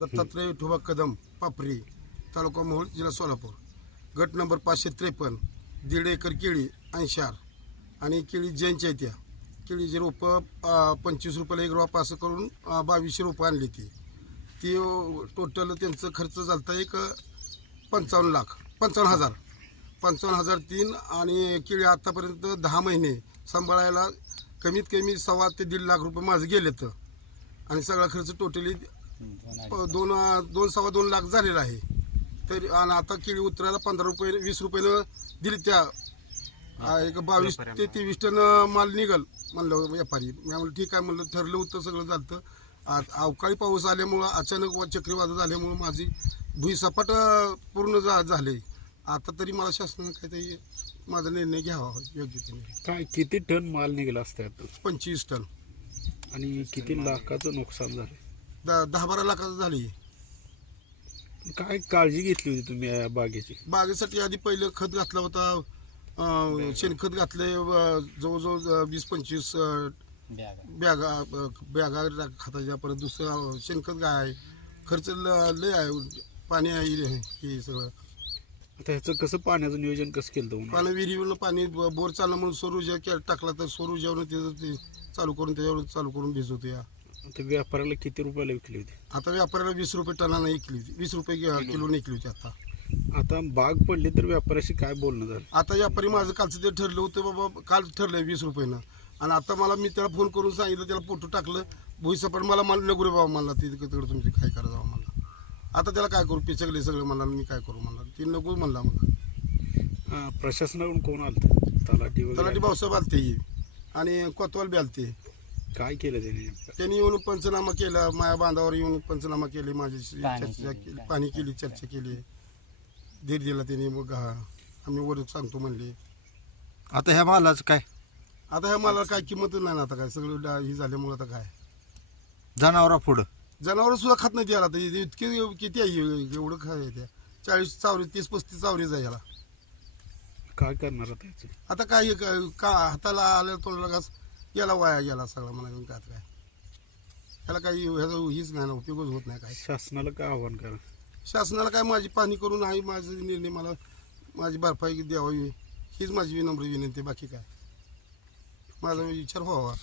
दत्तात्रय विठोबा कदम पापरी तालुका मोहोळ जिल्हा सोलापूर. गट नंबर पाचशे त्रेपन्न दीड एकर केळी अंशार आणि केळी जैनच्या त्या. केळीची रोपं पंचवीस रुपयाला एक रोप असं करून बावीसशे रोपं आणली ती. ती टोटल त्यांचं खर्च झालता एक पंचावन्न लाख पंचावन्न हजार. पंचावन्न हजार तीन आणि केळी आतापर्यंत दहा महिने सांभाळायला कमीत कमी सव्वा ते दीड लाख रुपये माझं गेलेत. आणि सगळा खर्च टोटली दोन दोन सव्वा दोन लाख झालेला आहे. तर आणि आता केळी उतरायला पंधरा रुपये वीस रुपयानं दिली त्या एक बावीस ते तेवीस टन माल निघल म्हणलं व्यापारी. मी म्हणलं ठीक आहे म्हणलं ठरलं होतं सगळं झालं आ- अवकाळी पाऊस आल्यामुळं अचानक व- चक्रीवादळ झाल्यामुळं माझी भुईसपाट अ, पूर्ण झा झाले. आता तरी मला शासनानं काहीतरी माझा निर्णय घ्यावा योग्य ते काय किती टन माल निघाला असतात पंचवीस टन. आणि किती लाखाचं नुकसान झालं? द- दहा बारा लाखाचं झाली. काय काळजी घेतली होती तुम्ही या बागेची? बागेसाठी आधी पहिलं खत घातला होता. अं, शेणखत घातले अं, जवळजवळ अं, वीस पंचवीस अं, बॅगा बॅगा खताच्या परत दुसरं शेणखत काय आहे. खर्च ल- लय आहे. पाणी आहे हे सगळं. आता ह्याचं कसं पाण्याचं नियोजन कसं केलं होतं? उन्हाळ्यात? पाणी विहिरीवरनं पाणी ब- बोर चालला म्हणून सौर ऊर्जा के- टाकला तर सौर ऊर्जावरून त्याचं ते चालू करून त्याच्यावर चालू करून भिजवतो या. ते व्यापाऱ्याला किती रुपयाला विकली होती? आता व्यापाऱ्याला वीस रुपये टनानं विकली होती. वीस रुपये किलो. विकली होती आता. आता बाग पडली तर व्यापाऱ्याशी काय बोलणं झालं? आता व्यापारी माझं कालचं ते ठरलं होतं बाबा काल ठरलंय वीस रुपयानं. आणि आता मला मी त्याला फोन करून सांगितलं त्याला फोटो टाकलं. भुईसपाट मला मला नको रे बाबा मला ते तिकडे तुमची काय करा जावं मला आता त्याला काय करू पिचकले सगळं मला मी काय करू म्हणला. ते नको म्हणला मग प्रशासनाकडून कोण आलं तलाठी तलाठी भाऊसाहेब आलते ही. आणि कोतवाल बी आलते काय केलं त्याने? नेमकं? त्यांनी येऊन पंचनामा केला माया बांधावर येऊन पंचनामा केले माझ्याशी चर्चा केली पाणी केली. चर्चा केली. धीर दिला त्यांनी मग हा, आम्ही वर सांगतो म्हणले. आता ह्या मालाचं काय? आता ह्या मला काय किंमत नाही ना आता काय सगळं डा- हे झाल्यामुळे आता काय. जनावरा पुढं. जनावर सुद्धा खात नाही त्याला आता इतके किती आहे एवढं काय त्या चाळीस चावरी तीस पस्तीस चावरीच आहे ह्याला काय करणार आता? आता काय हे काय- का हाताला आल्या तोंडाला घास याला वाया गेला सगळा म्हणा काय आता काय. ह्याला काही ह्याचा हीच नाही ना उपयोगच होत नाही काय शासनाला काय आव्हान करा? शासनाला काय माझी पाणी करून आहे माझा निर्णय मला माझी भरपाई द्यावी हीच माझी विनम्र विनंती बाकी काय. माझा विचार व्हावा.